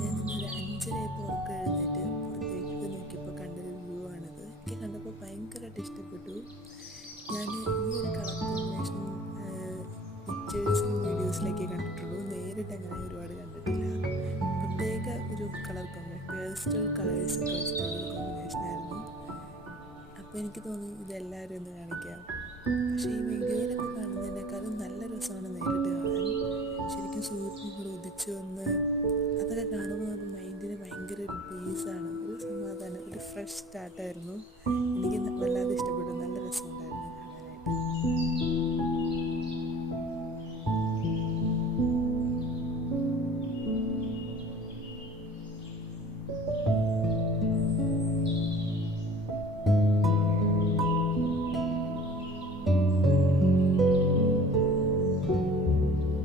ഞാനിന്നൊരു 5:30 ഉറക്കം എഴുന്നേറ്റ് പുറത്തേക്ക് നോക്കിയപ്പോൾ കണ്ടൊരു വ്യൂ ആണിത്. എനിക്ക് കണ്ടപ്പോൾ ഭയങ്കരമായിട്ട് ഇഷ്ടപ്പെട്ടു. ഞാൻ ഈ ഒരു കളർ കോമ്പിനേഷൻ പിക്ചേഴ്സിലും വീഡിയോസിലൊക്കെ കണ്ടിട്ടുള്ളൂ, നേരിട്ട് അങ്ങനെ ഒരുപാട് കണ്ടിട്ടില്ല. പ്രത്യേക ഒരു കളർ കോമ്പിനേഷൻ, പേസ്റ്റൽ കളേഴ്സൊക്കെ വെച്ചിട്ടുള്ളൊരു കോമ്പിനേഷനായിരുന്നു. അപ്പോൾ എനിക്ക് തോന്നി ഇതെല്ലാവരും ഒന്ന് കാണിക്കാം. പക്ഷേ ഈ വീഡിയോയിലൊക്കെ കാണുന്നതിനേക്കാളും നല്ല രസമാണ് നേരിട്ട് കാണാൻ. ശരിക്കും സൂര്യൻ ഇവിടെ ഉദിച്ചു വന്ന് അതൊക്കെ കാണുമ്പോൾ അത് മൈൻഡിന് ഭയങ്കര ഒരു പീസാണ്, ഒരു സമാധാനം, ഒരു ഫ്രഷ് സ്റ്റാർട്ടായിരുന്നു. എനിക്ക് വല്ലാതെ ഇഷ്ടപ്പെട്ടു, നല്ല രസമുണ്ടായിരുന്നു കാണാനായിട്ട്.